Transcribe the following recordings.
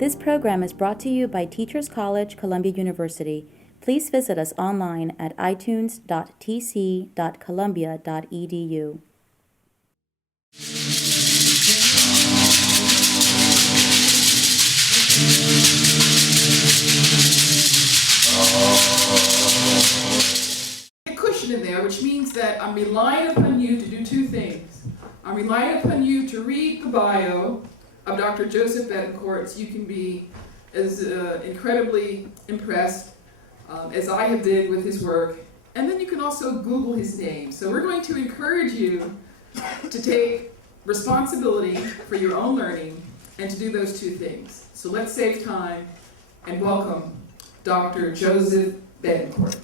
This program is brought to you by Teachers College, Columbia University. Please visit us online at itunes.tc.columbia.edu. A cushion in there, which means that I'm relying upon you to do two things. I'm relying upon you to read the bio of Dr. Joseph Betancourt so you can be as incredibly impressed as I have did with his work. And then you can also Google his name. So we're going to encourage you to take responsibility for your own learning and to do those two things. So let's save time and welcome Dr. Joseph Betancourt.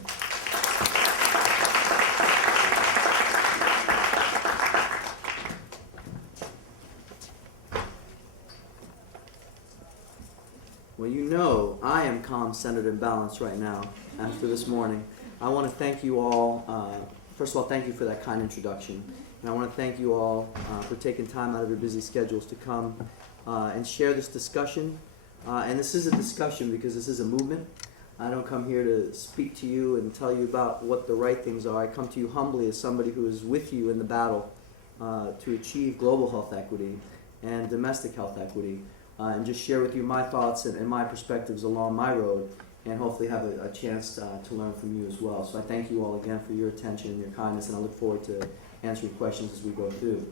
Well, you know I am calm, centered, and balanced right now after this morning. I want to thank you all. First of all, thank you for that kind introduction. And I want to thank you all for taking time out of your busy schedules to come and share this discussion. And this is a discussion because this is a movement. I don't come here to speak to you and tell you about what the right things are. I come to you humbly as somebody who is with you in the battle to achieve global health equity and domestic health equity. And just share with you my thoughts and my perspectives along my road, and hopefully have a chance to learn from you as well. So I thank you all again for your attention and your kindness, and I look forward to answering questions as we go through.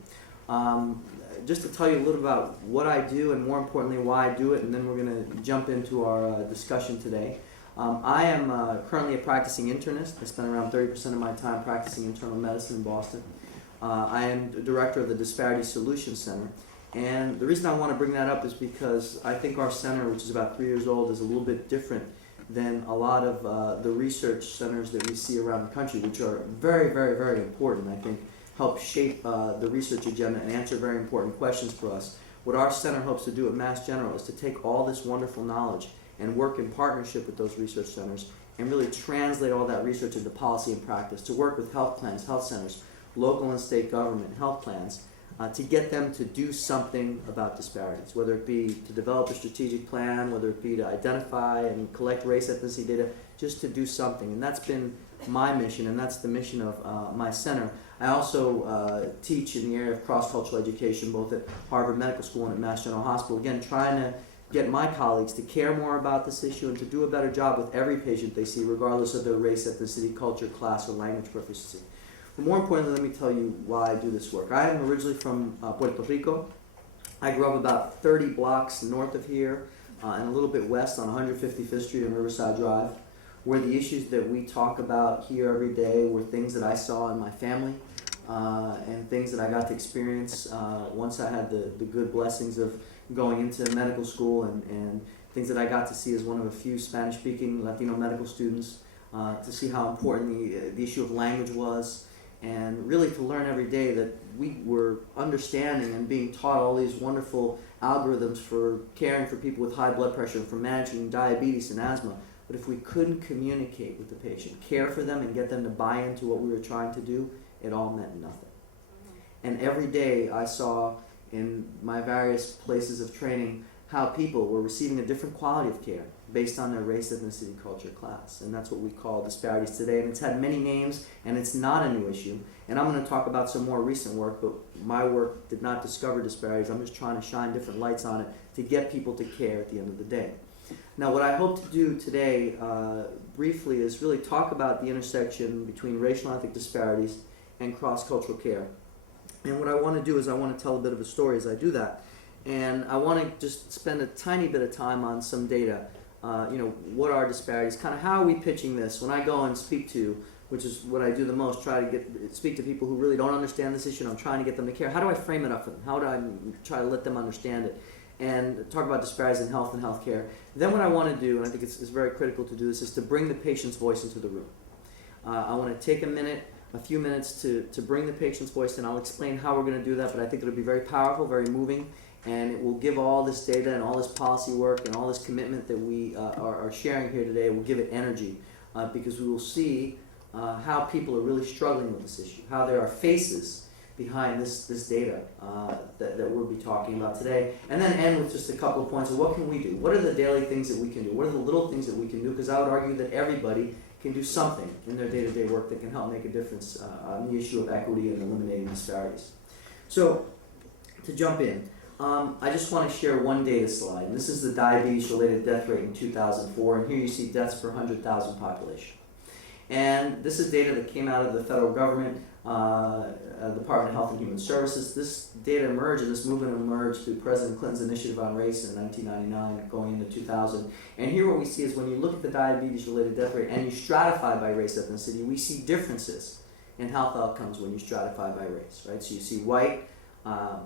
Just to tell you a little about what I do and more importantly why I do it, and then we're going to jump into our discussion today. I am currently a practicing internist. I spend around 30% of my time practicing internal medicine in Boston. I am the director of the Disparities Solutions Center. And the reason I want to bring that up is because I think our center, which is about 3 years old, is a little bit different than a lot of the research centers that we see around the country, which are very, very, very important. I think help shape the research agenda and answer very important questions for us. What our center hopes to do at Mass General is to take all this wonderful knowledge and work in partnership with those research centers and really translate all that research into policy and practice, to work with health plans, health centers, local and state government health plans, to get them to do something about disparities, whether it be to develop a strategic plan, whether it be to identify and collect race ethnicity data, just to do something. And that's been my mission, and that's the mission of my center. I also teach in the area of cross-cultural education, both at Harvard Medical School and at Mass General Hospital, again, trying to get my colleagues to care more about this issue and to do a better job with every patient they see, regardless of their race, ethnicity, culture, class, or language proficiency. But more importantly, let me tell you why I do this work. I am originally from Puerto Rico. I grew up about 30 blocks north of here and a little bit west on 155th Street and Riverside Drive, where the issues that we talk about here every day were things that I saw in my family and things that I got to experience once I had the good blessings of going into medical school and things that I got to see as one of a few Spanish-speaking Latino medical students, to see how important the issue of language was, and really to learn every day that we were understanding and being taught all these wonderful algorithms for caring for people with high blood pressure and for managing diabetes and asthma. But if we couldn't communicate with the patient, care for them, and get them to buy into what we were trying to do, it all meant nothing. And every day I saw in my various places of training how people were receiving a different quality of care based on their race, ethnicity, culture, class. And that's what we call disparities today. And it's had many names, and it's not a new issue. And I'm going to talk about some more recent work, but my work did not discover disparities. I'm just trying to shine different lights on it to get people to care at the end of the day. Now, what I hope to do today, briefly, is really talk about the intersection between racial and ethnic disparities and cross-cultural care. And what I want to do is I want to tell a bit of a story as I do that. And I want to just spend a tiny bit of time on some data. What are disparities? Kind of how are we pitching this? When I go and speak to, which is what I do the most, try to speak to people who really don't understand this issue, and I'm trying to get them to care. How do I frame it up for them? How do I try to let them understand it? And talk about disparities in health and healthcare. Then what I want to do, and I think it's very critical to do this, is to bring the patient's voice into the room. I want to take a few minutes to bring the patient's voice, and I'll explain how we're going to do that, but I think it'll be very powerful, very moving, and it will give all this data and all this policy work and all this commitment that we are sharing here today, will give it energy, because we will see how people are really struggling with this issue, how there are faces behind this data that we'll be talking about today, and then end with just a couple of points of what can we do? What are the daily things that we can do? What are the little things that we can do? Because I would argue that everybody can do something in their day-to-day work that can help make a difference on the issue of equity and eliminating disparities. So, to jump in, I just want to share one data slide. And this is the diabetes-related death rate in 2004, and here you see deaths per 100,000 population. And this is data that came out of the federal government, Department of Health and Human Services. This data emerged, and this movement emerged through President Clinton's initiative on race in 1999, going into 2000. And here what we see is when you look at the diabetes-related death rate and you stratify by race ethnicity, we see differences in health outcomes when you stratify by race, right? So you see white,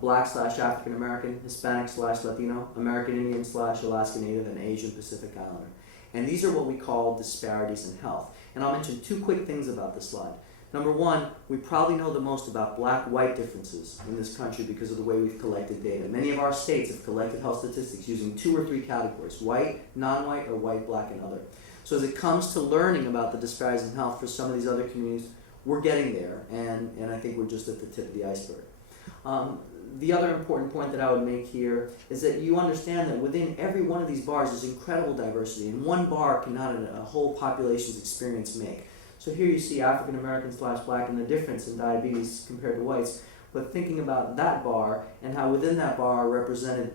Black/African American, Hispanic/Latino, American Indian/Alaska Native, and Asian Pacific Islander. And these are what we call disparities in health. And I'll mention two quick things about this slide. Number one, we probably know the most about black-white differences in this country because of the way we've collected data. Many of our states have collected health statistics using 2 or 3 categories: white, non-white, or white, black, and other. So as it comes to learning about the disparities in health for some of these other communities, we're getting there, and I think we're just at the tip of the iceberg. The other important point that I would make here is that you understand that within every one of these bars there's incredible diversity, and one bar cannot a whole population's experience make. So here you see African American/Black and the difference in diabetes compared to whites, but thinking about that bar and how within that bar are represented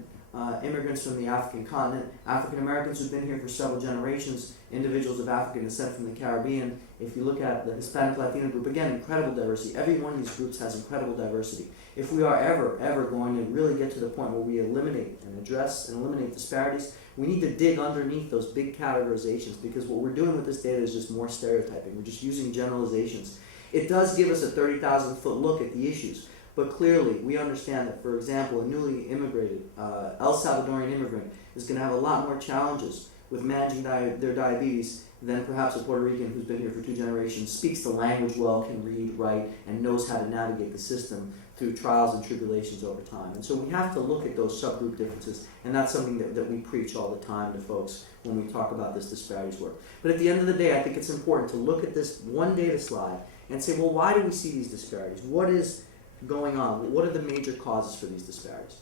immigrants from the African continent, African Americans who've been here for several generations, individuals of African descent from the Caribbean. If you look at the Hispanic Latino group, again, incredible diversity. Every one of these groups has incredible diversity. If we are ever going to really get to the point where we eliminate and address and eliminate disparities, we need to dig underneath those big categorizations, because what we're doing with this data is just more stereotyping. We're just using generalizations. It does give us a 30,000-foot look at the issues, but clearly we understand that, for example, a newly immigrated El Salvadorian immigrant is going to have a lot more challenges with managing their diabetes than perhaps a Puerto Rican who's been here for 2 generations, speaks the language well, can read, write, and knows how to navigate the system through trials and tribulations over time. And so we have to look at those subgroup differences, and that's something that we preach all the time to folks when we talk about this disparities work. But at the end of the day, I think it's important to look at this one data slide and say, well, why do we see these disparities? What is going on? What are the major causes for these disparities?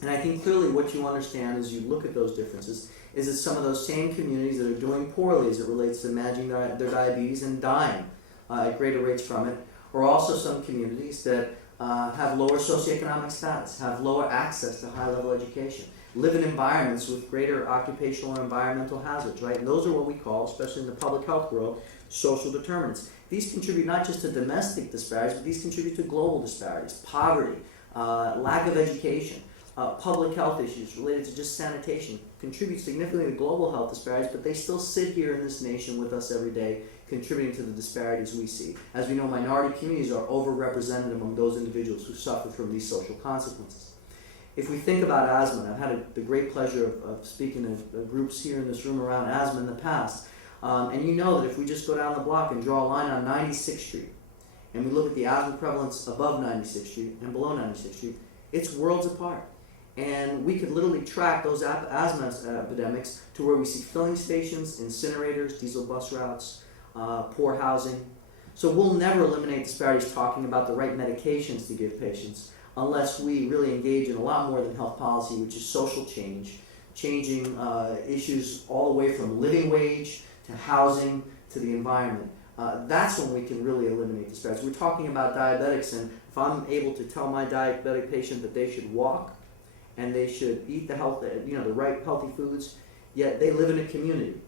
And I think clearly what you understand as you look at those differences is that some of those same communities that are doing poorly as it relates to managing their diabetes and dying at greater rates from it, are also some communities that have lower socioeconomic status, have lower access to high-level education, live in environments with greater occupational and environmental hazards, right? And those are what we call, especially in the public health world, social determinants. These contribute not just to domestic disparities, but these contribute to global disparities, poverty, lack of education, public health issues related to just sanitation contribute significantly to global health disparities, but they still sit here in this nation with us every day, contributing to the disparities we see. As we know, minority communities are overrepresented among those individuals who suffer from these social consequences. If we think about asthma, and I've had the great pleasure of speaking to groups here in this room around asthma in the past, and you know that if we just go down the block and draw a line on 96th Street, and we look at the asthma prevalence above 96th Street and below 96th Street, it's worlds apart. And we could literally track those asthma epidemics to where we see filling stations, incinerators, diesel bus routes, poor housing. So we'll never eliminate disparities talking about the right medications to give patients unless we really engage in a lot more than health policy, which is social change, changing issues all the way from living wage to housing to the environment. That's when we can really eliminate disparities. We're talking about diabetics, and if I'm able to tell my diabetic patient that they should walk and they should eat the right healthy foods, yet they live in a community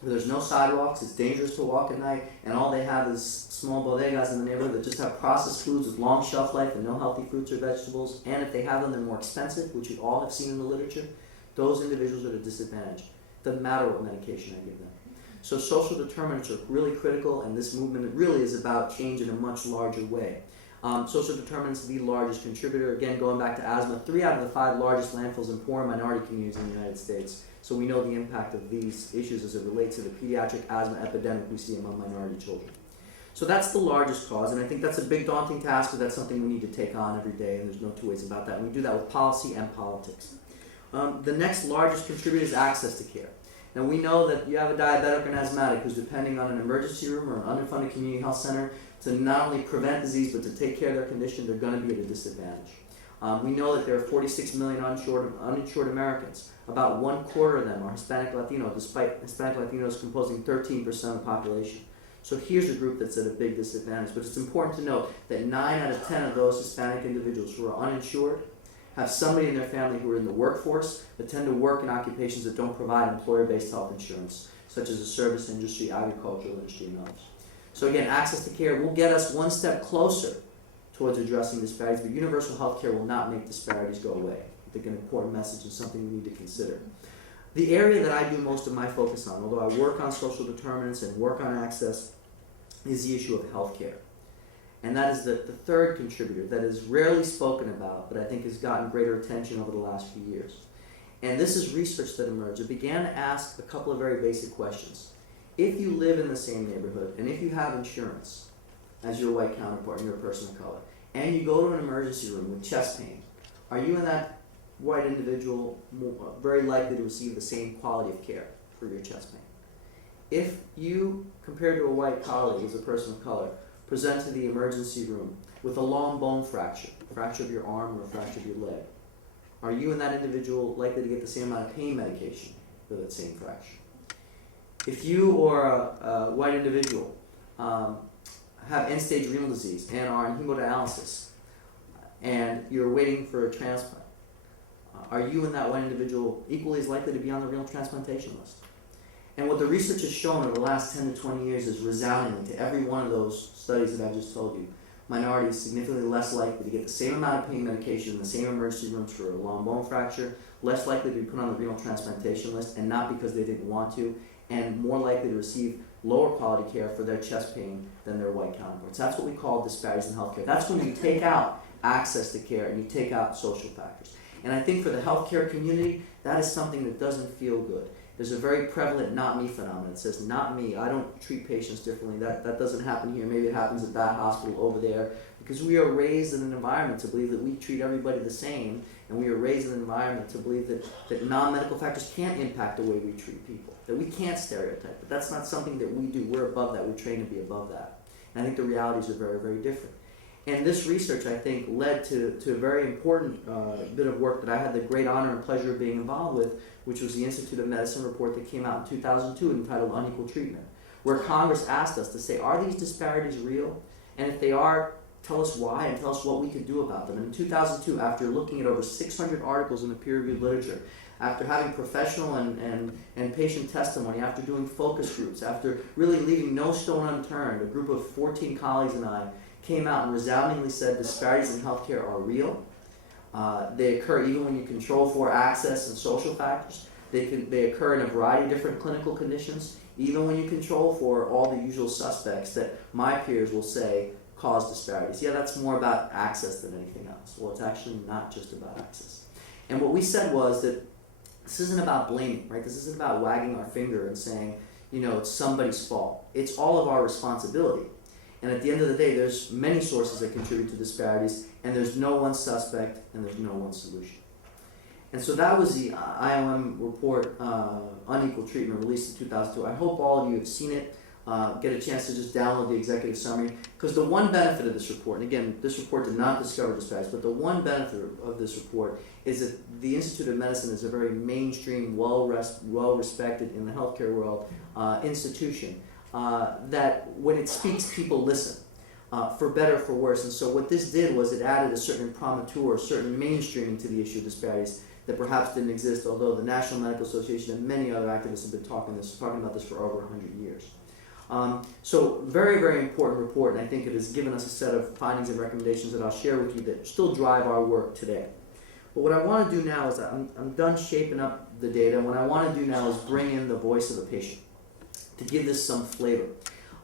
where there's no sidewalks, it's dangerous to walk at night, and all they have is small bodegas in the neighborhood that just have processed foods with long shelf life and no healthy fruits or vegetables, and if they have them, they're more expensive, which we all have seen in the literature. Those individuals are at a disadvantage. Doesn't matter what medication I give them. So social determinants are really critical, and this movement really is about change in a much larger way. Social determinants, the largest contributor. Again, going back to asthma, 3 out of the 5 largest landfills in poor and minority communities in the United States. So we know the impact of these issues as it relates to the pediatric asthma epidemic we see among minority children. So that's the largest cause, and I think that's a big daunting task, but that's something we need to take on every day, and there's no two ways about that. And we do that with policy and politics. The next largest contributor is access to care. And we know that you have a diabetic or an asthmatic who's depending on an emergency room or an underfunded community health center to not only prevent disease but to take care of their condition. They're going to be at a disadvantage. We know that there are 46 million uninsured Americans. About 1/4 of them are Hispanic Latino, despite Hispanic Latinos composing 13% of the population. So here's a group that's at a big disadvantage. But it's important to note that 9 out of 10 of those Hispanic individuals who are uninsured have somebody in their family who are in the workforce, but tend to work in occupations that don't provide employer-based health insurance, such as the service industry, agricultural industry, and others. So again, access to care will get us one step closer towards addressing disparities, but universal health care will not make disparities go away. I think an important message and something we need to consider. The area that I do most of my focus on, although I work on social determinants and work on access, is the issue of health care. And that is the third contributor that is rarely spoken about, but I think has gotten greater attention over the last few years. And this is research that emerged. It began to ask a couple of very basic questions. If you live in the same neighborhood, and if you have insurance as your white counterpart and you're a person of color, and you go to an emergency room with chest pain, are you and that white individual very likely to receive the same quality of care for your chest pain? If you, compared to a white colleague as a person of color, present to the emergency room with a long bone fracture, a fracture of your arm or a fracture of your leg, are you and that individual likely to get the same amount of pain medication for that same fracture? If you or a white individual have end-stage renal disease and are in hemodialysis and you're waiting for a transplant, are you and that white individual equally as likely to be on the renal transplantation list? And what the research has shown over the last 10 to 20 years is resoundingly to every one of those studies that I just told you, minority is significantly less likely to get the same amount of pain medication in the same emergency rooms for a long bone fracture, less likely to be put on the renal transplantation list, and not because they didn't want to, and more likely to receive lower quality care for their chest pain than their white counterparts. That's what we call disparities in healthcare. That's when you take out access to care and you take out social factors. And I think for the healthcare community, that is something that doesn't feel good. There's a very prevalent not me phenomenon. It says, not me, I don't treat patients differently. That doesn't happen here. Maybe it happens at that hospital over there. Because we are raised in an environment to believe that we treat everybody the same, and we are raised in an environment to believe that non-medical factors can't impact the way we treat people, that we can't stereotype. But that's not something that we do. We're above that. We're trained to be above that. And I think the realities are very, very different. And this research, I think, led to a very important bit of work that I had the great honor and pleasure of being involved with, which was the Institute of Medicine report that came out in 2002 entitled Unequal Treatment, where Congress asked us to say, are these disparities real? And if they are, tell us why and tell us what we could do about them. And in 2002, after looking at over 600 articles in the peer-reviewed literature, after having professional and patient testimony, after doing focus groups, after really leaving no stone unturned, a group of 14 colleagues and I came out and resoundingly said disparities in healthcare are real. They occur even when you control for access and social factors. They occur in a variety of different clinical conditions, even when you control for all the usual suspects that my peers will say cause disparities. Yeah, that's more about access than anything else. Well, it's actually not just about access. And what we said was that this isn't about blaming, right? This isn't about wagging our finger and saying, it's somebody's fault. It's all of our responsibility. And at the end of the day, there's many sources that contribute to disparities, and there's no one suspect, and there's no one solution. And so that was the IOM report, Unequal Treatment, released in 2002. I hope all of you have seen it, get a chance to just download the executive summary, because the one benefit of this report, and again, this report did not discover disparities, but the one benefit of this report is that the Institute of Medicine is a very mainstream, well-respected in the healthcare world institution. That when it speaks, people listen, for better or for worse. And so what this did was it added a certain imprimatur, a certain mainstreaming to the issue of disparities that perhaps didn't exist, although the National Medical Association and many other activists have been talking about this for over 100 years. So very, very important report, and I think it has given us a set of findings and recommendations that I'll share with you that still drive our work today. But what I want to do now is I'm done shaping up the data. What I want to do now is bring in the voice of the patient to give this some flavor.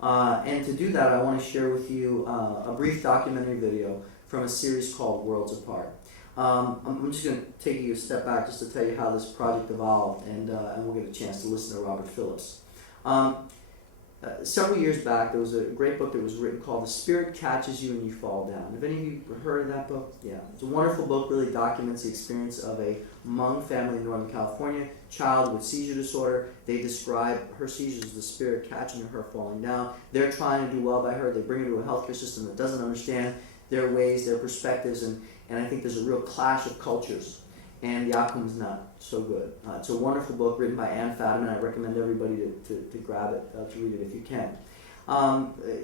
And to do that, I want to share with you a brief documentary video from a series called Worlds Apart. I'm just going to take you a step back just to tell you how this project evolved, and we'll get a chance to listen to Robert Phillips. several years back, there was a great book that was written called The Spirit Catches You and You Fall Down. Have any of you heard of that book? Yeah. It's a wonderful book, really documents the experience of a Hmong family in Northern California, child with seizure disorder. They describe her seizures as the spirit catching her falling down. They're trying to do well by her. They bring her to a healthcare system that doesn't understand their ways, their perspectives, and I think there's a real clash of cultures. And the outcome is not so good. It's a wonderful book written by Ann Fadiman. I recommend everybody to grab it, to read it if you can.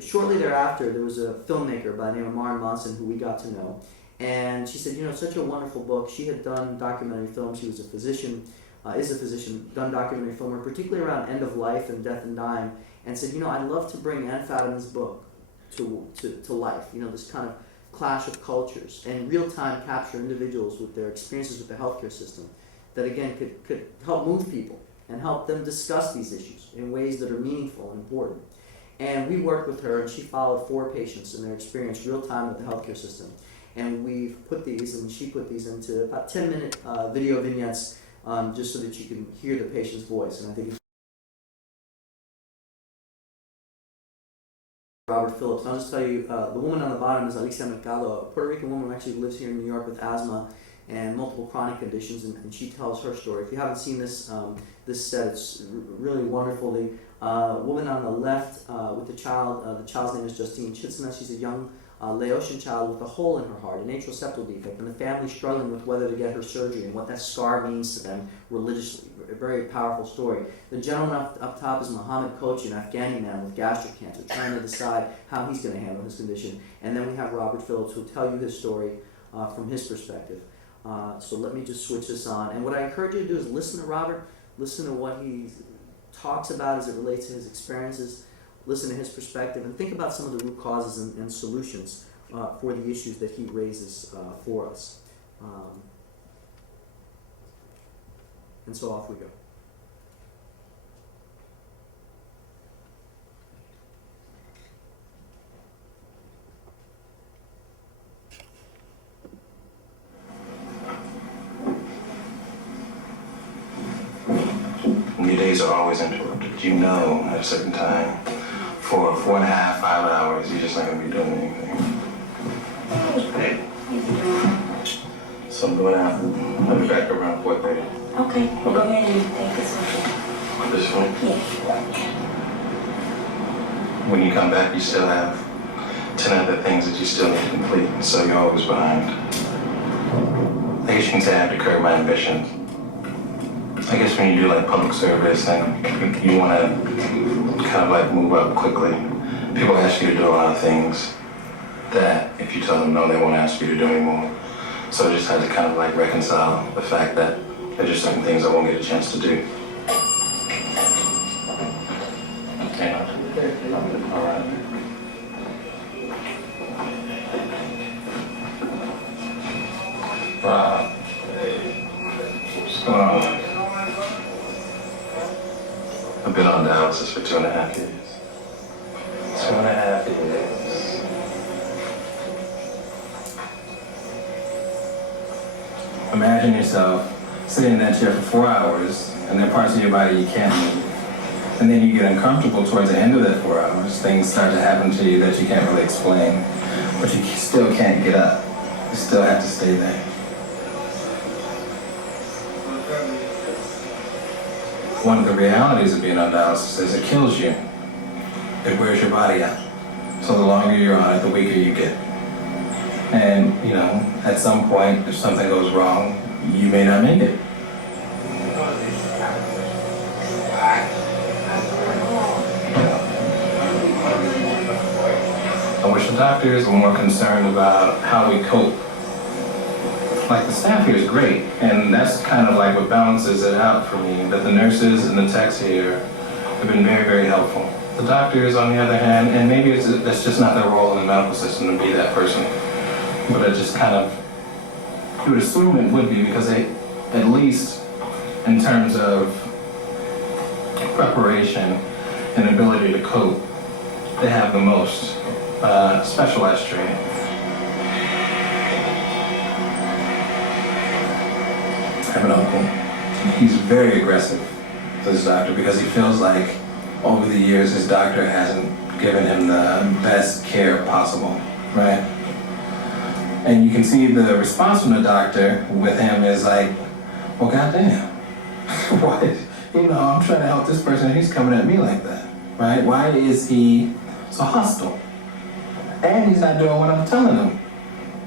Shortly thereafter, there was a filmmaker by the name of Maren Monson who we got to know. And she said, such a wonderful book. She had done documentary film. She was a physician, done documentary film, particularly around end of life and death and dying. And said, I'd love to bring Ann Fadiman's book to life. This kind of clash of cultures and real-time capture individuals with their experiences with the healthcare system that again could help move people and help them discuss these issues in ways that are meaningful and important. And we worked with her, and she followed 4 patients in their experience real-time with the healthcare system. And we've put these, and she put these into about 10-minute video vignettes just so that you can hear the patient's voice. And I think Robert Phillips. I'll just tell you, the woman on the bottom is Elicia Mercado, a Puerto Rican woman who actually lives here in New York with asthma and multiple chronic conditions, and she tells her story. If you haven't seen this set, it's really wonderful. The woman on the left with the child's name is Justine Schizoma. She's a young Laotian child with a hole in her heart, an atrial septal defect, and the family struggling with whether to get her surgery and what that scar means to them religiously. A very powerful story. The gentleman up top is Mohammed Kochi, an Afghani man with gastric cancer, trying to decide how he's going to handle his condition. And then we have Robert Phillips, who will tell you his story from his perspective. So let me just switch this on. And what I encourage you to do is listen to Robert, listen to what he talks about as it relates to his experiences, listen to his perspective, and think about some of the root causes and solutions for the issues that he raises for us. And so off we go. Your days are always interrupted. At a certain time, for 4.5, 5 hours, you're just not going to be doing anything. Hey. So I'm going out. I'll be back around 4:30. Okay, we'll go ahead and take this one. This one? Yeah. When you come back, you still have 10 other things that you still need to complete, so you're always behind. I guess you can say I have to curb my ambition. I guess when you do like public service and you want to kind of like move up quickly, people ask you to do a lot of things that if you tell them no, they won't ask you to do anymore. So I just had to kind of like reconcile the fact that there are just certain things I won't get a chance to do. All right. What's going on? I've been on dialysis for 2.5 years. 2.5 years. Imagine yourself sitting in that chair for 4 hours, and there are parts of your body you can't move. And then you get uncomfortable towards the end of that 4 hours. Things start to happen to you that you can't really explain, but you still can't get up. You still have to stay there. One of the realities of being on dialysis is it kills you. It wears your body out. So the longer you're on it, the weaker you get. And, at some point, if something goes wrong, you may not make it. I wish the doctors were more concerned about how we cope. Like, the staff here is great, and that's kind of like what balances it out for me, that the nurses and the techs here have been very, very helpful. The doctors, on the other hand, and maybe that's just not their role in the medical system to be that person, but I just kind of, you would assume it would be, because they, at least in terms of preparation and ability to cope, they have the most specialized training. I have an uncle. He's very aggressive, this doctor, because he feels like over the years his doctor hasn't given him the best care possible, right? And you can see the response from the doctor with him is like, well, goddamn, why? You know, I'm trying to help this person and he's coming at me like that, right? Why is he so hostile? And he's not doing what I'm telling him.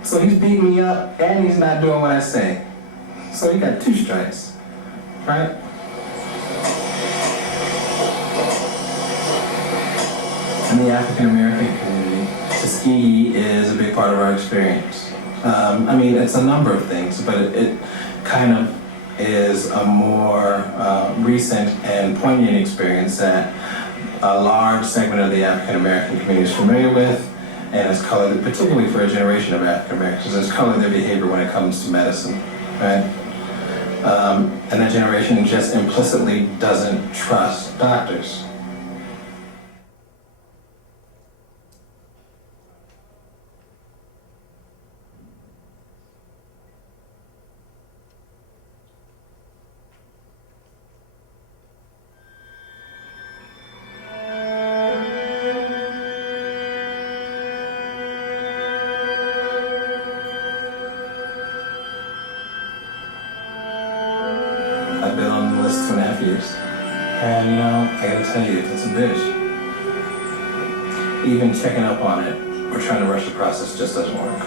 So he's beating me up and he's not doing what I say. So he got 2 strikes, right? In the African American community, Tuskegee is a big part of our experience. I mean, it's a number of things, but it kind of is a more recent and poignant experience that a large segment of the African American community is familiar with, and has colored, particularly for a generation of African Americans, has colored their behavior when it comes to medicine, right? And that generation just implicitly doesn't trust doctors. I've been on the list 2.5 years. And you know, I gotta tell you, it's a bitch. Even checking up on it or trying to rush the process just doesn't work.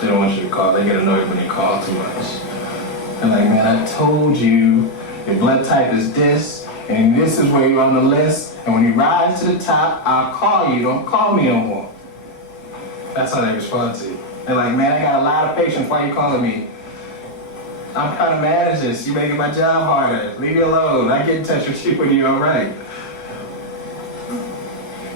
They don't want you to call, they get annoyed when you call too much. They're like, man, I told you your blood type is this, and this is where you're on the list, and when you rise to the top, I'll call you, don't call me no more. That's how they respond to you. They're like, man, I got a lot of patients, why are you calling me? I'm trying to manage this. You're making my job harder. Leave me alone. I get in touch with you when you're all right.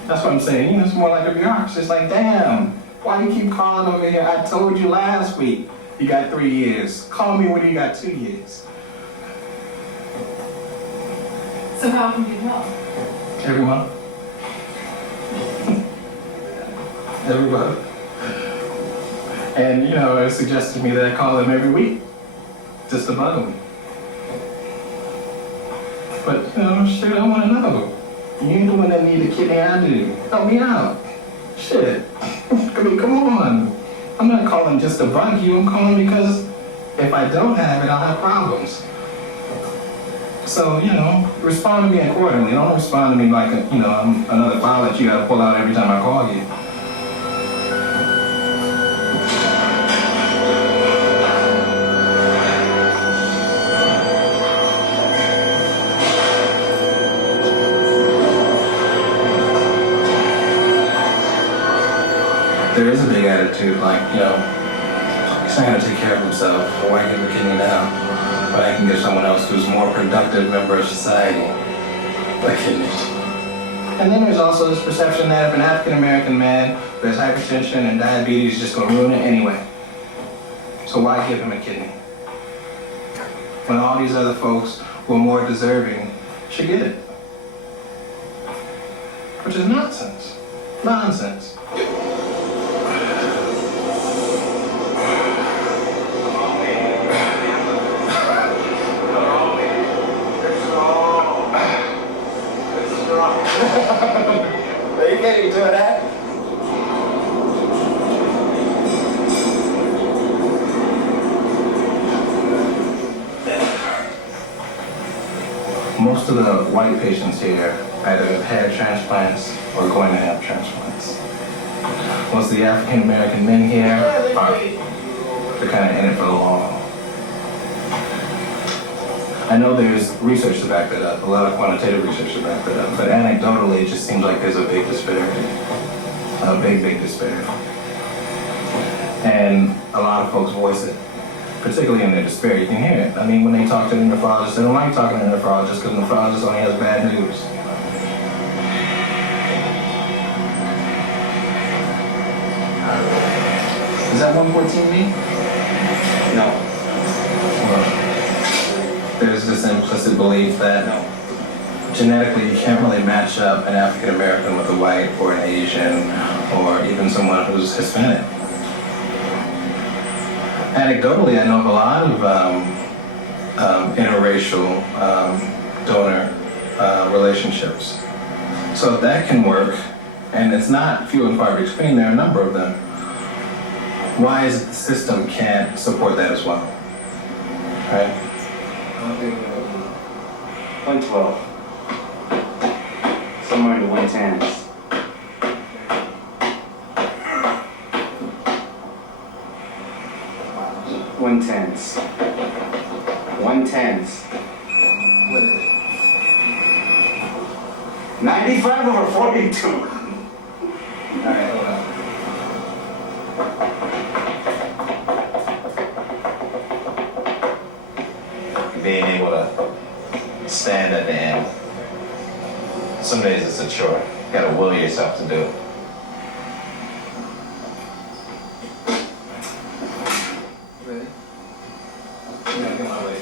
That's what I'm saying. You know, it's more like a bureaucracy. It's like, damn, why you keep calling over here? I told you last week you got 3 years. Call me when you got 2 years. So how can you help? Every month. Every month. And, you know, it suggested to me that I call them every week. Just to bug them. But, you know, shit, I want to know. You're the one that need a kidney, I do. Help me out. Shit. I mean, come on. I'm not calling just to bug you. I'm calling because if I don't have it, I'll have problems. So, you know, respond to me accordingly. Don't respond to me like, I'm another file that you got to pull out every time I call you. There is a big attitude, like, he's not gonna take care of himself, or why give him a kidney now? But I can give someone else who's a more productive member of society a kidney. And then there's also this perception that if an African American man who has hypertension and diabetes is just gonna ruin it anyway. So why give him a kidney? When all these other folks who are more deserving should get it. Which is nonsense. Nonsense. You can't even do that. Most of the white patients here either have had transplants or are going to have transplants. Most of the African American men here are they're kind of in it for the long haul. I know there's research to back that up, a lot of quantitative research to back that up, but anecdotally it just seems like there's a big disparity. A big, big disparity. And a lot of folks voice it, particularly in their despair. You can hear it. I mean, when they talk to the nephrologist, they don't like talking to the nephrologist because the nephrologist only has bad news. Is that 114B? No. Well, there's this implicit belief that genetically you can't really match up an African American with a white or an Asian or even someone who's Hispanic. Anecdotally, I know of a lot of interracial donor relationships. So if that can work, and it's not few and far between, there are a number of them, why is it the system can't support that as well? Right? 112. Somewhere in the 110s. 110s. 110s. What is it? 95 over 42. All right, hold on. Being able to stand at the end. Some days it's a chore. You gotta will yourself to do it. Ready? Yeah, get my way.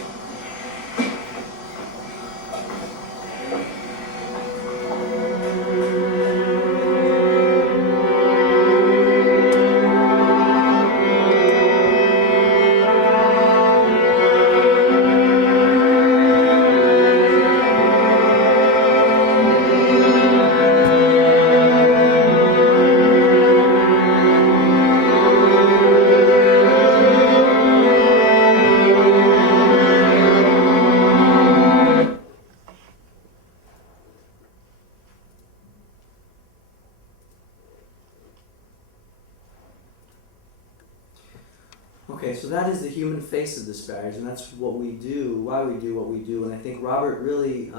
Okay, so that is the human face of disparities, and that's what we do, why we do what we do. And I think Robert really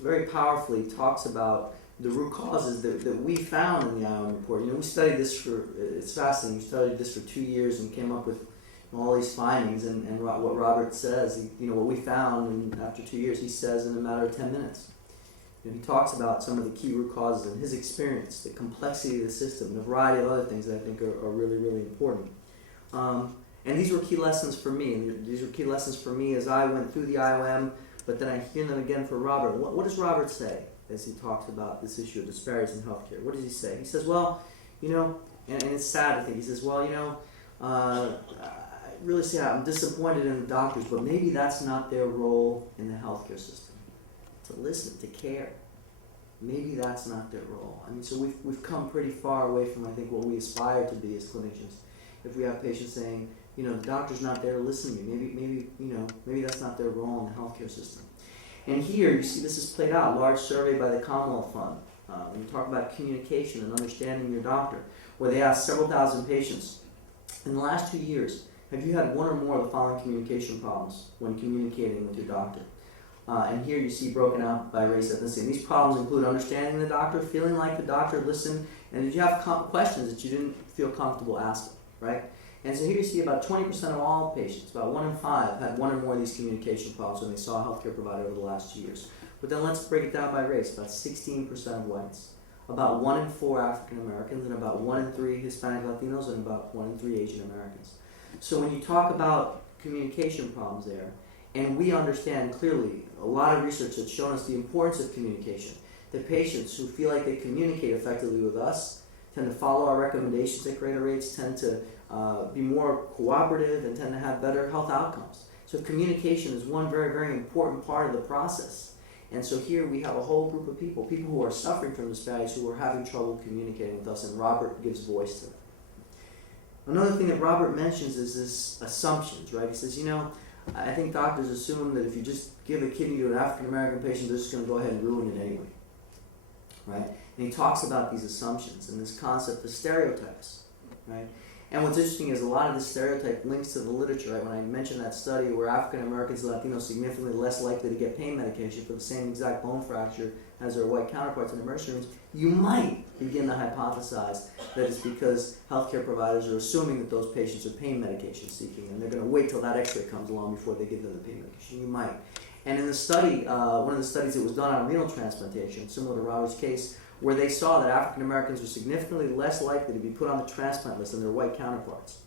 very powerfully talks about the root causes that we found in the IOM report. You know, we studied this for, it's fascinating, we studied this for 2 years and came up with all these findings, and what Robert says, you know, what we found, and after 2 years, he says in a matter of 10 minutes. You know, he talks about some of the key root causes and his experience, the complexity of the system, and a variety of other things that I think are really, really important. And these were key lessons for me. And these were key lessons for me as I went through the IOM, but then I hear them again for Robert. What does Robert say as he talks about this issue of disparities in healthcare? What does he say? He says, well, you know, and it's sad, I think. He says, well, you know, I really say I'm disappointed in the doctors, but maybe that's not their role in the healthcare system. To listen, to care. Maybe that's not their role. I mean, so we've come pretty far away from, I think, what we aspire to be as clinicians. If we have patients saying, you know, the doctor's not there to listen to me, maybe that's not their role in the healthcare system. And here, you see this is played out, a large survey by the Commonwealth Fund. When you talk about communication and understanding your doctor, where they asked several thousand patients, in the last 2 years, have you had one or more of the following communication problems when communicating with your doctor? And here you see broken out by race, ethnicity. And these problems include understanding the doctor, feeling like the doctor listened, and did you have questions that you didn't feel comfortable asking, right? And so here you see about 20% of all patients, about 1 in 5, had one or more of these communication problems when they saw a healthcare provider over the last 2 years. But then let's break it down by race. About 16% of whites, about 1 in 4 African Americans, and about 1 in 3 Hispanic Latinos, and about 1 in 3 Asian Americans. So when you talk about communication problems there, and we understand clearly, a lot of research has shown us the importance of communication. The patients who feel like they communicate effectively with us tend to follow our recommendations at greater rates, tend to be more cooperative, and tend to have better health outcomes. So communication is one very, very important part of the process. And so here we have a whole group of people who are suffering from disparities, who are having trouble communicating with us, and Robert gives voice to them. Another thing that Robert mentions is this assumptions, right? He says, you know, I think doctors assume that if you just give a kidney to an African American patient, they're just going to go ahead and ruin it anyway, right? And he talks about these assumptions and this concept of stereotypes, right? And what's interesting is a lot of this stereotype links to the literature, right? When I mentioned that study where African Americans and Latinos significantly less likely to get pain medication for the same exact bone fracture as their white counterparts in emergency rooms, you might begin to hypothesize that it's because healthcare providers are assuming that those patients are pain medication seeking, and they're going to wait till that x-ray comes along before they give them the pain medication. You might. And in the study, one of the studies that was done on renal transplantation, similar to Robert's case, where they saw that African Americans were significantly less likely to be put on the transplant list than their white counterparts.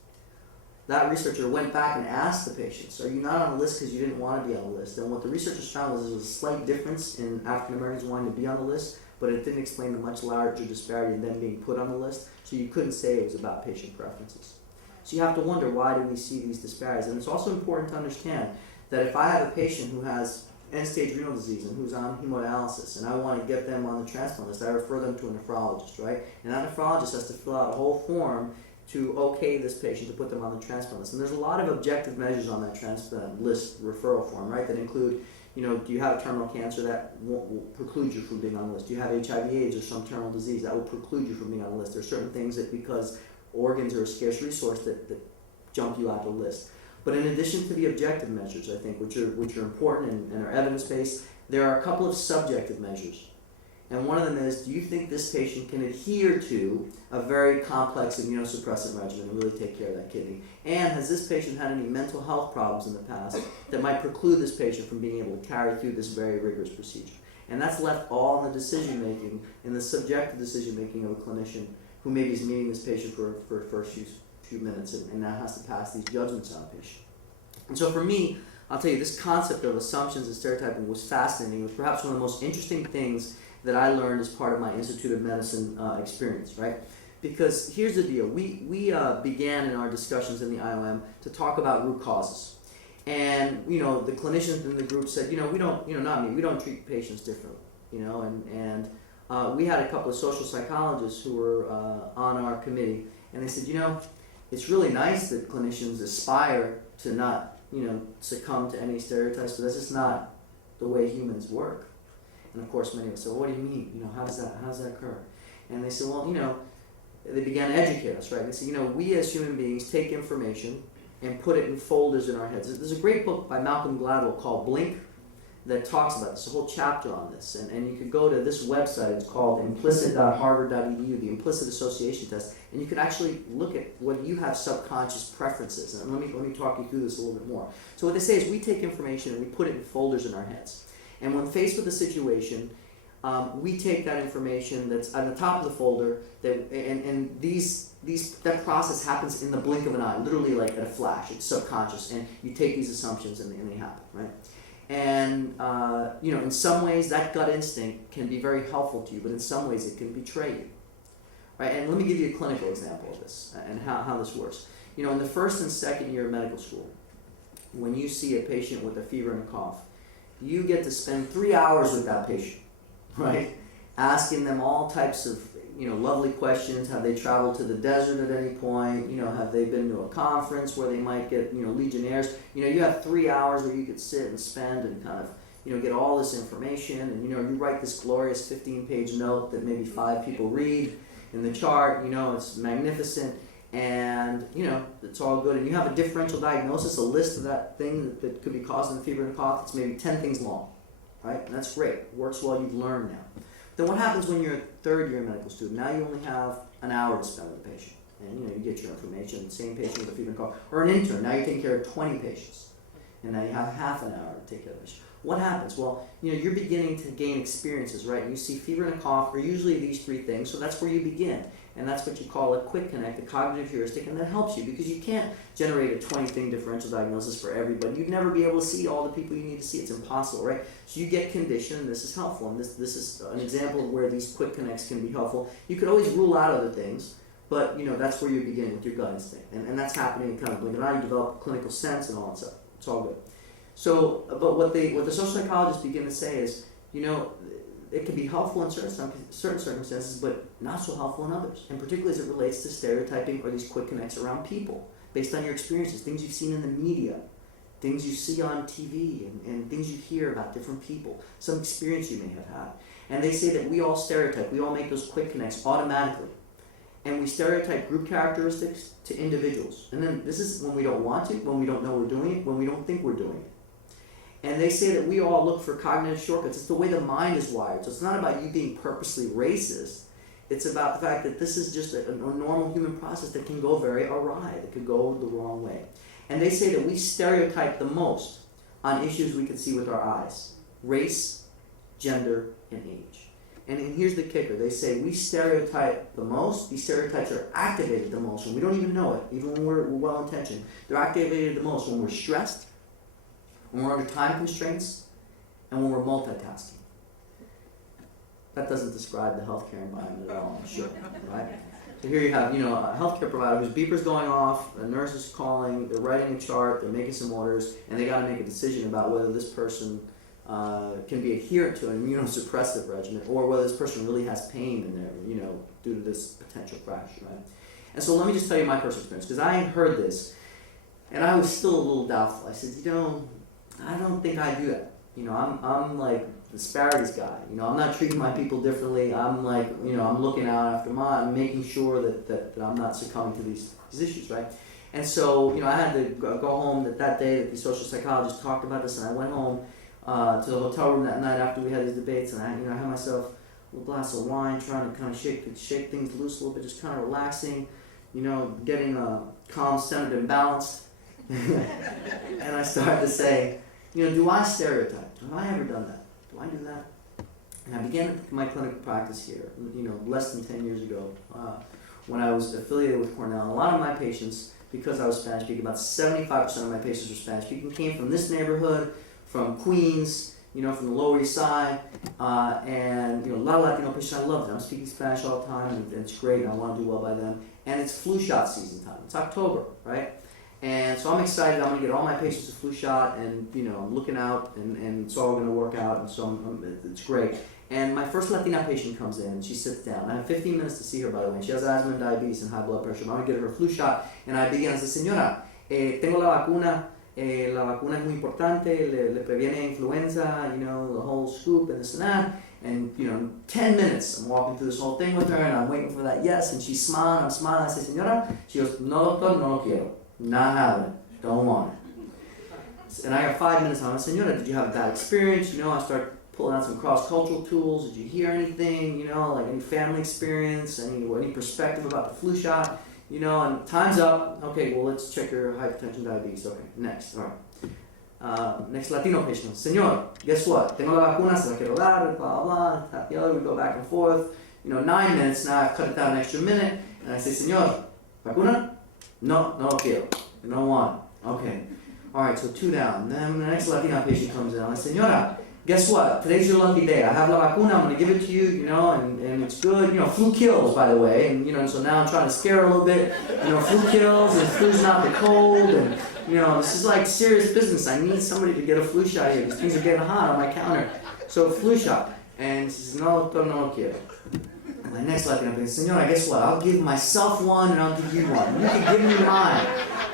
That researcher went back and asked the patients, are you not on the list because you didn't want to be on the list? And what the researchers found was there was a slight difference in African Americans wanting to be on the list, but it didn't explain the much larger disparity in them being put on the list, so you couldn't say it was about patient preferences. So you have to wonder, why do we see these disparities? And it's also important to understand that if I have a patient who has end-stage renal disease and who's on hemodialysis, and I want to get them on the transplant list, I refer them to a nephrologist, right? And that nephrologist has to fill out a whole form to okay this patient to put them on the transplant list. And there's a lot of objective measures on that transplant list referral form, right? That include, do you have terminal cancer? That will preclude you from being on the list. Do you have HIV/AIDS or some terminal disease? That will preclude you from being on the list. There are certain things that, because organs are a scarce resource, that jump you out the list. But in addition to the objective measures, I think, which are important and are evidence-based, there are a couple of subjective measures. And one of them is, do you think this patient can adhere to a very complex immunosuppressant regimen and really take care of that kidney? And has this patient had any mental health problems in the past that might preclude this patient from being able to carry through this very rigorous procedure? And that's left all in the decision-making, in the subjective decision-making of a clinician who maybe is meeting this patient for the first few minutes and now has to pass these judgments on a patient. And so for me, I'll tell you, this concept of assumptions and stereotyping was fascinating. It was perhaps one of the most interesting things that I learned as part of my Institute of Medicine experience, right? Because here's the deal. We began in our discussions in the IOM to talk about root causes. And, the clinicians in the group said, we don't, not me, we don't treat patients differently, and we had a couple of social psychologists who were on our committee, and they said, it's really nice that clinicians aspire to not, succumb to any stereotypes, but that's just not the way humans work. And of course, many of us said, well, what do you mean? How does that occur? And they said, well, they began to educate us, right? They said, we as human beings take information and put it in folders in our heads. There's a great book by Malcolm Gladwell called Blink that talks about this, a whole chapter on this. And you could go to this website, it's called implicit.harvard.edu, the implicit association test, and you could actually look at what you have subconscious preferences. And let me talk you through this a little bit more. So what they say is we take information and we put it in folders in our heads. And when faced with a situation, we take that information that's on the top of the folder, and that process happens in the blink of an eye, literally like at a flash. It's subconscious, and you take these assumptions and they happen, right? And in some ways that gut instinct can be very helpful to you, but in some ways it can betray you, right? And let me give you a clinical example of this and how this works. In the first and second year of medical school, when you see a patient with a fever and a cough, you get to spend 3 hours with that patient, right? Asking them all types of, lovely questions. Have they traveled to the desert at any point? Have they been to a conference where they might get, legionnaires? You have 3 hours where you could sit and spend and kind of, get all this information. And, you write this glorious 15-page note that maybe 5 people read in the chart. It's magnificent. And, it's all good. And you have a differential diagnosis, a list of that thing that could be causing the fever and the cough. It's maybe 10 things long, right? And that's great. Works well. You've learned now. Then what happens when you're a third-year medical student? Now you only have an hour to spend with the patient. And, you get your information, same patient with a fever and cough. Or an intern. Now you're taking care of 20 patients. And now you have half an hour to take care of the patient. What happens? Well, you're beginning to gain experiences, right? You see fever and a cough are usually these 3 things, so that's where you begin. And that's what you call a quick connect, a cognitive heuristic, and that helps you because you can't generate a 20-thing differential diagnosis for everybody. You'd never be able to see all the people you need to see. It's impossible, right? So you get conditioned, and this is helpful. And this is an example of where these quick connects can be helpful. You could always rule out other things, but that's where you begin with your gut instinct. And that's happening in kind of blink an eye. You develop clinical sense and all that stuff. It's all good. So, but what the social psychologists begin to say is, it can be helpful in certain circumstances, but not so helpful in others. And particularly as it relates to stereotyping or these quick connects around people, based on your experiences, things you've seen in the media, things you see on TV, and things you hear about different people, some experience you may have had. And they say that we all stereotype, we all make those quick connects automatically. And we stereotype group characteristics to individuals. And then this is when we don't want to, when we don't know we're doing it, when we don't think we're doing it. And they say that we all look for cognitive shortcuts. It's the way the mind is wired. So it's not about you being purposely racist. It's about the fact that this is just a normal human process that can go very awry, that could go the wrong way. And they say that we stereotype the most on issues we can see with our eyes: race, gender, and age. And here's the kicker. They say we stereotype the most. These stereotypes are activated the most when we don't even know it, even when we're well-intentioned. They're activated the most when we're stressed, when we're under time constraints, and when we're multitasking. That doesn't describe the healthcare environment at all, I'm sure, right? So here you have, a healthcare provider whose beeper's going off, a nurse is calling, they're writing a chart, they're making some orders, and they got to make a decision about whether this person can be adherent to an immunosuppressive regimen, or whether this person really has pain in there, due to this potential fracture, right? And so let me just tell you my personal experience, because I heard this, and I was still a little doubtful. I said, I don't think I do that. I'm like the disparities guy. I'm not treating my people differently. I'm like, I'm looking out after I'm making sure that I'm not succumbing to these issues, right? And so, I had to go home that day that the social psychologist talked about this, and I went home to the hotel room that night after we had these debates, and I had myself a little glass of wine, trying to kind of shake things loose a little bit, just kind of relaxing, getting calm, centered, and balanced. And I started to say, do I stereotype? Have I ever done that? Do I do that? And I began my clinical practice here, less than 10 years ago, when I was affiliated with Cornell. A lot of my patients, because I was Spanish speaking, about 75% of my patients were Spanish speaking, came from this neighborhood, from Queens, from the Lower East Side, and a lot of Latino patients. I love them. I'm speaking Spanish all the time, and it's great, and I want to do well by them. And it's flu shot season time. It's October, right? And so I'm excited. I'm going to get all my patients a flu shot, and I'm looking out, and it's all going to work out, and so it's great. And my first Latina patient comes in, and she sits down. I have 15 minutes to see her, by the way. And she has asthma and diabetes and high blood pressure. I'm going to get her flu shot, and I begin. I say, Señora, tengo la vacuna. La vacuna es muy importante. Le previene influenza. The whole scoop and this and that. And 10 minutes, I'm walking through this whole thing with her, and I'm waiting for that yes. And she's smiling. I'm smiling. I say, Señora. She goes, No, doctor, no lo quiero. Not having it. Don't want it. And I got 5 minutes on. I said, Señora, did you have a bad experience? I start pulling out some cross-cultural tools. Did you hear anything? Like any family experience, any perspective about the flu shot? And time's up. Okay, well, let's check your hypertension, diabetes. Okay, next. All right. Next Latino patient. Señor, guess what? Tengo la vacuna, se la quiero dar, blah, blah, blah. The other, we go back and forth. 9 minutes. Now I've cut it down an extra minute. And I say, Señor, vacuna? No, no lo quiero. No want it. Okay. All right, so 2 down. Then the next Latina patient comes in. I say, Señora, guess what? Today's your lucky day. I have la vacuna. I'm going to give it to you, and it's good. Flu kills, by the way. And, so now I'm trying to scare her a little bit. Flu kills, and flu's not the cold. And, this is like serious business. I need somebody to get a flu shot here. These things are getting hot on my counter. So, flu shot. And she says, no, doctor, no quiero. My next Latina patient, Señora, guess what? I'll give myself one, and I'll give you one. You can give me mine.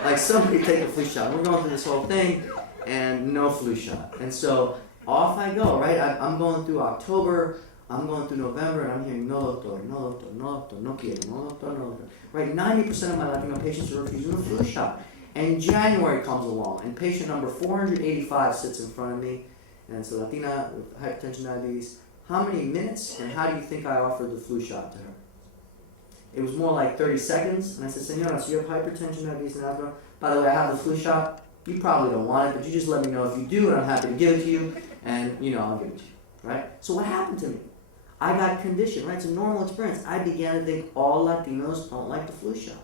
Like, somebody take a flu shot. We're going through this whole thing, and no flu shot. And so, off I go, right? I'm going through October, I'm going through November, and I'm hearing, no doctor, no doctor, no doctor, no quiero, no doctor, no doctor. Right? 90% of my Latino patients are refusing a flu shot. And January comes along, and patient number 485 sits in front of me, and it's a Latina with hypertension, diabetes. How many minutes, and how do you think I offered the flu shot to her? It was more like 30 seconds, and I said, Señora, so you have hypertension, diabetes, and asthma. By the way, I have the flu shot. You probably don't want it, but you just let me know if you do, and I'm happy to give it to you, and, I'll give it to you, right? So what happened to me? I got conditioned, right? It's a normal experience. I began to think all Latinos don't like the flu shot.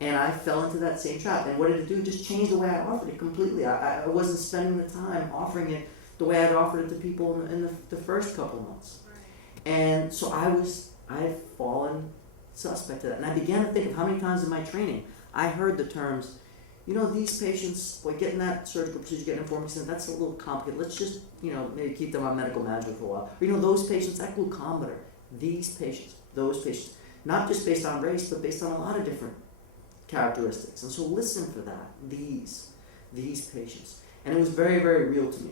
And I fell into that same trap. And what did it do? It just changed the way I offered it completely. I wasn't spending the time offering it the way I'd offered it to people in the first couple months. And so I had fallen suspect to that. And I began to think of how many times in my training I heard the terms, these patients, getting that surgical procedure, getting informed consent, that's a little complicated. Let's just, maybe keep them on medical management for a while. Or, those patients, that glucometer, these patients, those patients, not just based on race, but based on a lot of different characteristics. And so listen for that, these patients. And it was very, very real to me.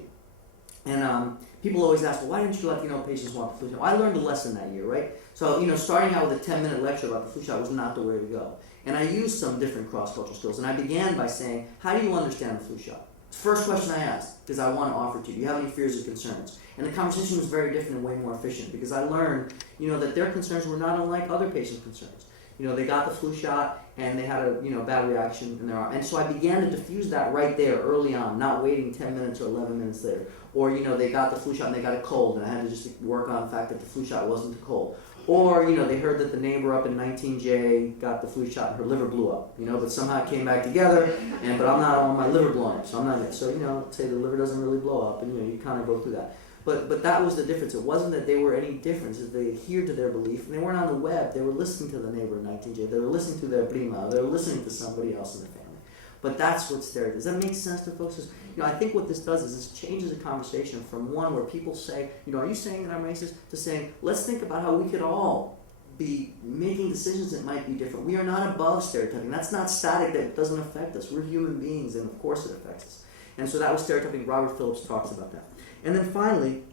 And people always ask, well, why didn't you Latino patients want the flu shot? Well, I learned a lesson that year, right? So, starting out with a 10-minute lecture about the flu shot was not the way to go. And I used some different cross-cultural skills. And I began by saying, how do you understand the flu shot? First question I asked, because I want to offer it to you. Do you have any fears or concerns? And the conversation was very different and way more efficient, because I learned, that their concerns were not unlike other patients' concerns. They got the flu shot, and they had a, bad reaction in their arm. And so I began to diffuse that right there early on, not waiting 10 minutes or 11 minutes later. Or, they got the flu shot and they got a cold, and I had to just work on the fact that the flu shot wasn't a cold. Or, they heard that the neighbor up in 19J got the flu shot and her liver blew up, but somehow it came back together, but I'm not on my liver blowing up, so I'm not, so, say the liver doesn't really blow up, and, you kind of go through that. But that was the difference. It wasn't that they were any different. They adhered to their belief, and they weren't on the web. They were listening to the neighbor in 19J. They were listening to their prima. They were listening to somebody else in the family. But that's what stereotyping. Does that make sense to folks? 'Cause, I think what this does is this changes the conversation from one where people say, are you saying that I'm racist, to saying, let's think about how we could all be making decisions that might be different. We are not above stereotyping. That's not static, that doesn't affect us. We're human beings, and of course it affects us. And so that was stereotyping. Robert Phillips talks about that. And then finally,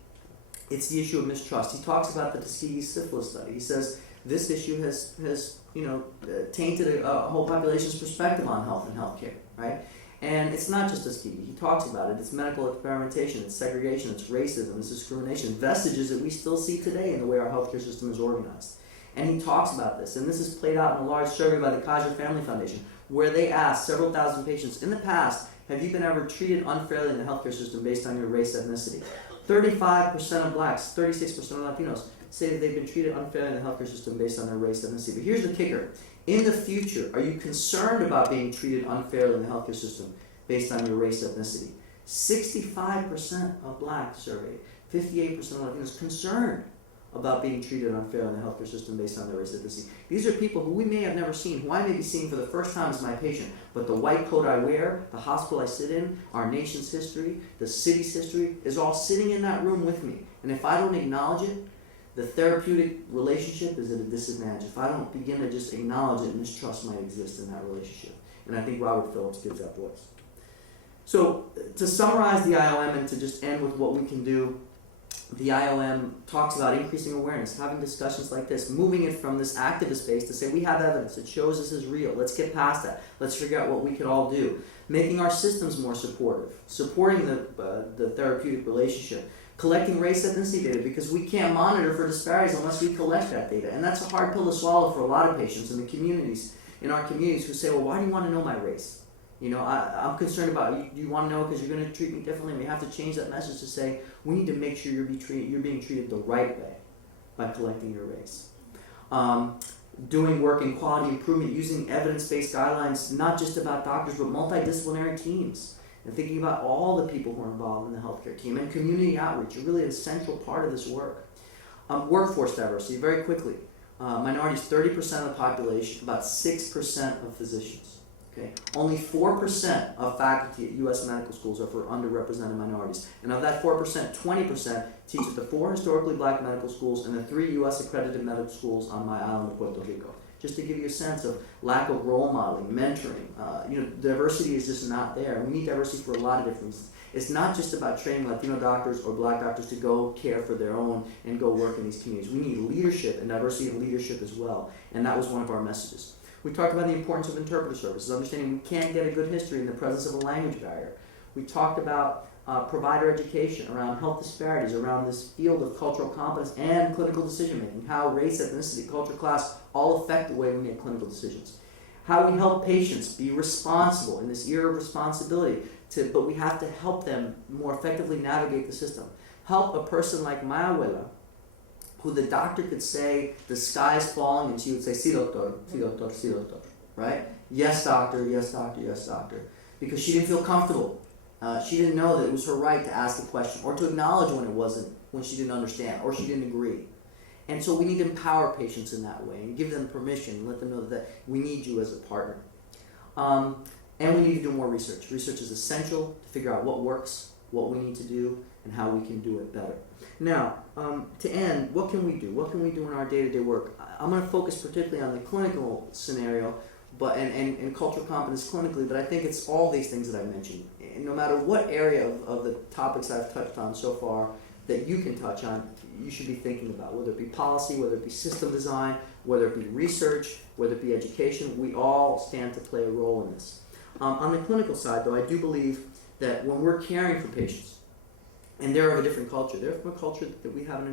it's the issue of mistrust. He talks about the Tuskegee syphilis study. He says this issue has tainted a whole population's perspective on health and healthcare, right? And it's not just Tuskegee. He talks about it. It's medical experimentation, it's segregation, it's racism, it's discrimination, vestiges that we still see today in the way our healthcare system is organized. And he talks about this. And this is played out in a large survey by the Kaiser Family Foundation, where they asked several thousand patients in the past, have you been ever treated unfairly in the healthcare system based on your race, ethnicity? 35% of blacks, 36% of Latinos say that they've been treated unfairly in the healthcare system based on their race, ethnicity. But here's the kicker. In the future, are you concerned about being treated unfairly in the healthcare system based on your race, ethnicity? 65% of blacks surveyed, 58% of Latinos concerned about being treated unfairly in the healthcare system based on their race, ethnicity. These are people who we may have never seen, who I may be seeing for the first time as my patient, but the white coat I wear, the hospital I sit in, our nation's history, the city's history, is all sitting in that room with me. And if I don't acknowledge it, the therapeutic relationship is at a disadvantage. If I don't begin to just acknowledge it, mistrust might exist in that relationship. And I think Robert Phillips gives that voice. So to summarize the IOM and to just end with what we can do, the IOM talks about increasing awareness, having discussions like this, moving it from this activist space to say we have evidence, it shows this is real, let's get past that, let's figure out what we could all do, making our systems more supportive, supporting the therapeutic relationship, collecting race ethnicity data, because we can't monitor for disparities unless we collect that data. And that's a hard pill to swallow for a lot of patients in our communities who say, well, why do you want to know my race? I'm concerned about you want to know because you're going to treat me differently. And we have to change that message to say we need to make sure you're being treated the right way by collecting your race. Doing work in quality improvement, using evidence-based guidelines, not just about doctors, but multidisciplinary teams. And thinking about all the people who are involved in the healthcare team, and community outreach are really an essential part of this work. Workforce diversity, very quickly. Minorities, 30% of the population, about 6% of physicians. Okay? Only 4% of faculty at U.S. medical schools are for underrepresented minorities. And of that 4%, 20% teach at the 4 historically black medical schools and the 3 U.S. accredited medical schools on my island of Puerto Rico. Just to give you a sense of lack of role modeling, mentoring. Diversity is just not there. We need diversity for a lot of different reasons. It's not just about training Latino doctors or black doctors to go care for their own and go work in these communities. We need leadership and diversity of leadership as well. And that was one of our messages. We talked about the importance of interpreter services, understanding we can't get a good history in the presence of a language barrier. We talked about provider education around health disparities, around this field of cultural competence and clinical decision making, how race, ethnicity, culture, class all affect the way we make clinical decisions. How we help patients be responsible in this era of responsibility, but we have to help them more effectively navigate the system. Help a person like my abuela, who the doctor could say, the sky's falling, and she would say, sí doctor, sí doctor, sí doctor, right? Yes doctor, yes doctor, yes doctor. Because she didn't feel comfortable. She didn't know that it was her right to ask a question, or to acknowledge when it wasn't, when she didn't understand, or she didn't agree. And so we need to empower patients in that way, and give them permission, and let them know that we need you as a partner. And we need to do more research. Research is essential to figure out what works, what we need to do, and how we can do it better. Now, to end, what can we do? What can we do in our day-to-day work? I'm going to focus particularly on the clinical scenario, and cultural competence clinically, but I think it's all these things that I mentioned. And no matter what area of the topics I've touched on so far that you can touch on, you should be thinking about, whether it be policy, whether it be system design, whether it be research, whether it be education. We all stand to play a role in this. On the clinical side, though, I do believe that when we're caring for patients, and they're of a different culture, they're from a culture that we haven't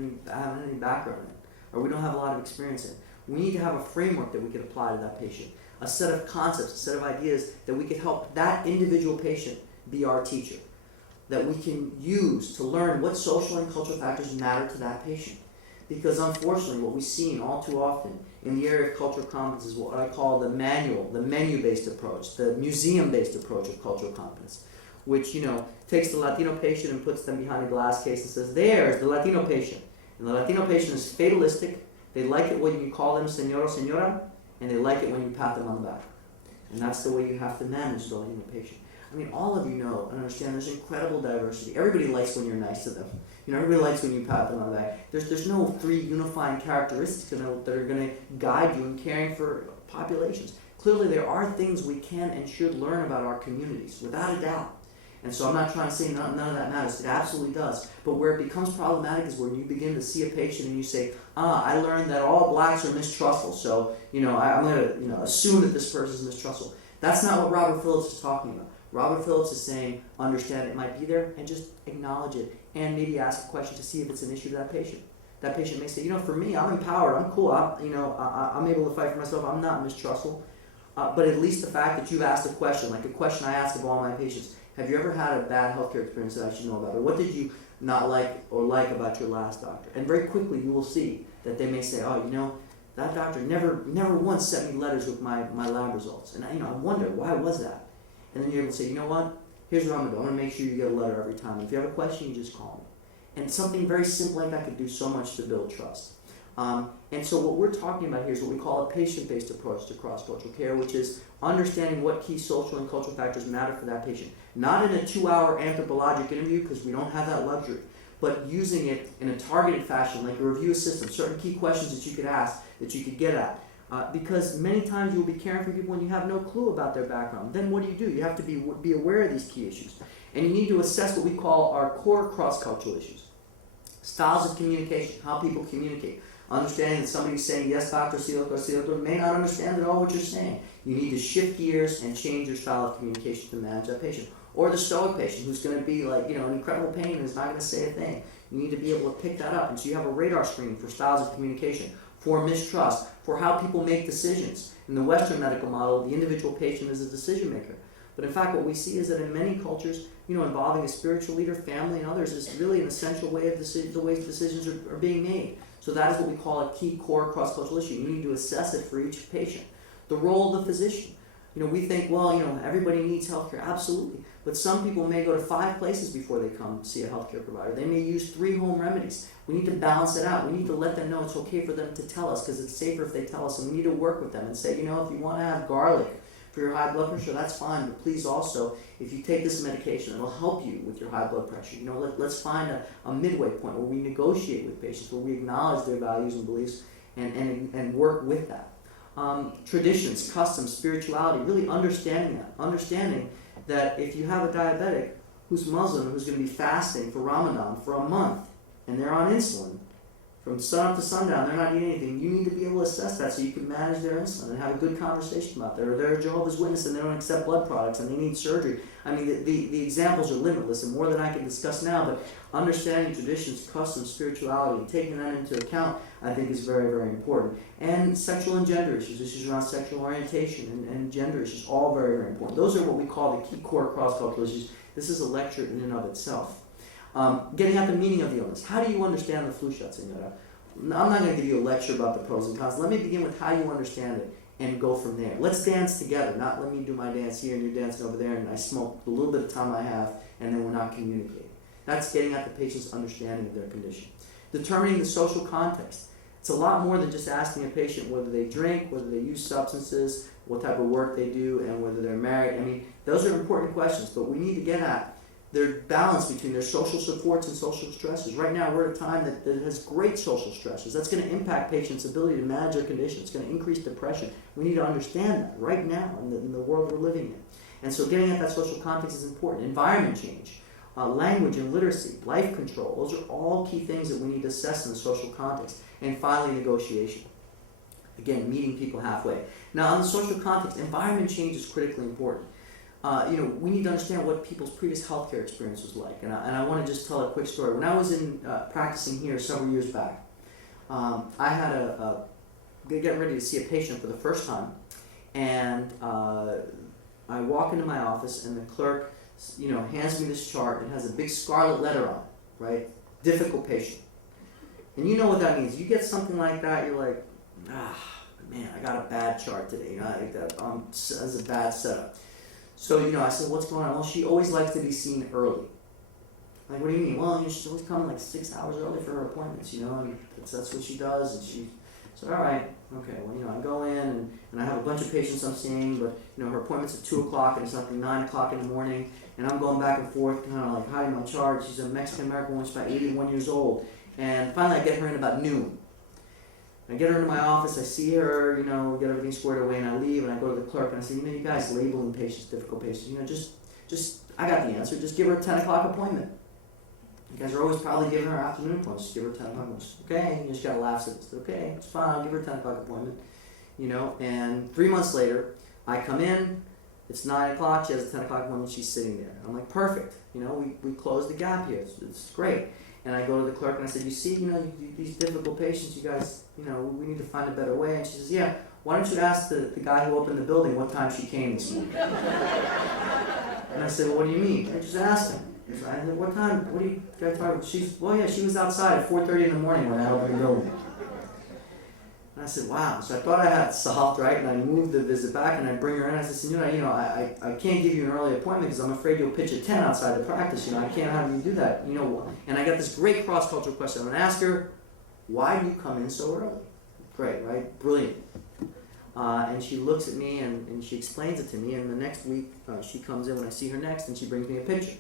any background in, or we don't have a lot of experience in, we need to have a framework that we can apply to that patient, a set of concepts, a set of ideas that we can help that individual patient be our teacher, that we can use to learn what social and cultural factors matter to that patient. Because unfortunately, what we've seen all too often in the area of cultural competence is what I call the menu-based approach, the museum-based approach of cultural competence, which, takes the Latino patient and puts them behind a glass case and says, there's the Latino patient. And the Latino patient is fatalistic. They like it when you call them señor or señora, and they like it when you pat them on the back. And that's the way you have to manage the human patient. I mean, all of you know and understand there's incredible diversity. Everybody likes when you're nice to them. You know, everybody likes when you pat them on the back. There's no three unifying characteristics that are going to guide you in caring for populations. Clearly, there are things we can and should learn about our communities, without a doubt. And so I'm not trying to say none of that matters. It absolutely does. But where it becomes problematic is when you begin to see a patient and you say, I learned that all blacks are mistrustful, so I'm going to assume that this person is mistrustful. That's not what Robert Phillips is talking about. Robert Phillips is saying, understand it might be there and just acknowledge it and maybe ask a question to see if it's an issue to that patient. That patient may say, for me, I'm empowered, I'm cool, I'm able to fight for myself, I'm not mistrustful. But at least the fact that you've asked a question, like a question I ask of all my patients, have you ever had a bad healthcare experience that I should know about? Or what did you not like or like about your last doctor? And very quickly you will see that they may say, that doctor never once sent me letters with my lab results. And I wonder, why was that? And then you're able to say, you know what? Here's what I'm going to do. I'm going to make sure you get a letter every time. If you have a question, you just call me. And something very simple like that could do so much to build trust. And so what we're talking about here is what we call a patient-based approach to cross-cultural care, which is understanding what key social and cultural factors matter for that patient. Not in a 2-hour anthropologic interview, because we don't have that luxury, but using it in a targeted fashion, like a review system, certain key questions that you could ask, that you could get at. Because many times you'll be caring for people and you have no clue about their background. Then what do? You have to be aware of these key issues. And you need to assess what we call our core cross-cultural issues. Styles of communication, how people communicate. Understanding that somebody saying, yes, Dr. Doctor, may not understand at all what you're saying. You need to shift gears and change your style of communication to manage that patient. Or the stoic patient who's going to be in incredible pain and is not going to say a thing. You need to be able to pick that up. And so you have a radar screening for styles of communication, for mistrust, for how people make decisions. In the Western medical model, the individual patient is a decision maker. But in fact, what we see is that in many cultures, involving a spiritual leader, family, and others is really an essential way of the ways decisions are being made. So that is what we call a key core cross-cultural issue. You need to assess it for each patient. The role of the physician. We think, everybody needs healthcare. Absolutely. But some people may go to 5 places before they come see a healthcare provider. They may use 3 home remedies. We need to balance it out. We need to let them know it's okay for them to tell us, because it's safer if they tell us. And we need to work with them and say, if you want to have garlic for your high blood pressure, that's fine. But please also, if you take this medication, it'll help you with your high blood pressure. Let's find a midway point where we negotiate with patients, where we acknowledge their values and beliefs and work with that. Traditions, customs, spirituality, really understanding that if you have a diabetic who's Muslim, who's going to be fasting for Ramadan for a month, and they're on insulin, from sun up to sundown, they're not eating anything, you need to be able to assess that so you can manage their insulin and have a good conversation about that. Or they're a Jehovah's Witness and they don't accept blood products and they need surgery. I mean, the examples are limitless and more than I can discuss now, but understanding traditions, customs, spirituality, and taking that into account, I think is very, very important. And sexual and gender issues around sexual orientation and gender issues, all very, very important. Those are what we call the key core cross-cultural issues. This is a lecture in and of itself. Getting at the meaning of the illness. How do you understand the flu shot, Senora? I'm not going to give you a lecture about the pros and cons. Let me begin with how you understand it and go from there. Let's dance together, not let me do my dance here and you're dancing over there and I smoke the little bit of time I have and then we're not communicating. That's getting at the patient's understanding of their condition. Determining the social context. It's a lot more than just asking a patient whether they drink, whether they use substances, what type of work they do, and whether they're married. I mean, those are important questions, but we need to get at their balance between their social supports and social stresses. Right now, we're at a time that has great social stresses. That's going to impact patients' ability to manage their condition. It's going to increase depression. We need to understand that right now in the world we're living in. And so getting at that social context is important. Environment change, language and literacy, life control. Those are all key things that we need to assess in the social context. And finally, negotiation. Again, meeting people halfway. Now, on the social context, environment change is critically important. We need to understand what people's previous healthcare experience was like. And I want to just tell a quick story. When I was practicing here several years back, I had getting ready to see a patient for the first time. And I walk into my office and the clerk, hands me this chart. It has a big scarlet letter on it, right? Difficult patient. And you know what that means. You get something like that, you're like, man, I got a bad chart today. That's a bad setup. So, I said, what's going on? Well, she always likes to be seen early. Like, what do you mean? Well, she's always coming like 6 hours early for her appointments, and that's what she does. And So, all right, okay, well, you know, I go in and I have a bunch of patients I'm seeing, but, you know, her appointment's at 2 o'clock and it's like 9 o'clock in the morning, and I'm going back and forth, kind of like hiding my charge. She's a Mexican-American woman, she's about 81 years old. And finally I get her in about noon. I get her into my office, I see her, you know, get everything squared away, and I leave, and I go to the clerk, and I say, you know, you guys labeling patients, difficult patients, you know, just, I got the answer, just give her a 10 o'clock appointment. You guys are always probably giving her afternoon appointments, just give her a 10 o'clock appointment. Okay, you just gotta laugh at this. Okay, it's fine, I'll give her a 10 o'clock appointment. You know, and 3 months later, I come in, it's 9 o'clock, she has a 10 o'clock appointment, she's sitting there. I'm like, perfect, you know, we closed the gap here, it's great. And I go to the clerk and I said, you see, you know, these difficult patients, you guys, you know, we need to find a better way. And she says, yeah, why don't you ask the guy who opened the building what time she came this morning? And I said, well, what do you mean? I just asked him. I said, what time, what are you guys talking about? Well, yeah, she was outside at 4:30 in the morning when I opened the building. And I said, wow. So I thought I had it solved, right? And I moved the visit back and I bring her in. I said, you know, I can't give you an early appointment because I'm afraid you'll pitch at 10 outside the practice. You know, I can't have you do that. You know, and I got this great cross-cultural question. I'm going to ask her, why do you come in so early? Great, right? Brilliant. And she looks at me and she explains it to me. And the next week, she comes in when I see her next and she brings me a picture.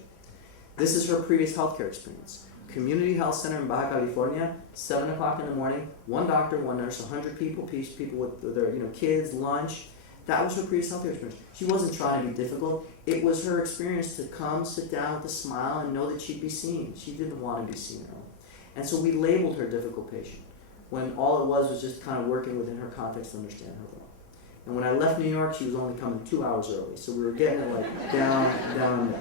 This is her previous healthcare experience. Community Health Center in Baja California, 7 o'clock in the morning, one doctor, one nurse, 100 people with their, you know, kids, lunch. That was her previous healthcare experience. She wasn't trying to be difficult. It was her experience to come, sit down with a smile, and know that she'd be seen. She didn't want to be seen early. And so we labeled her difficult patient, when all it was just kind of working within her context to understand her well. And when I left New York, she was only coming 2 hours early. So we were getting it like down.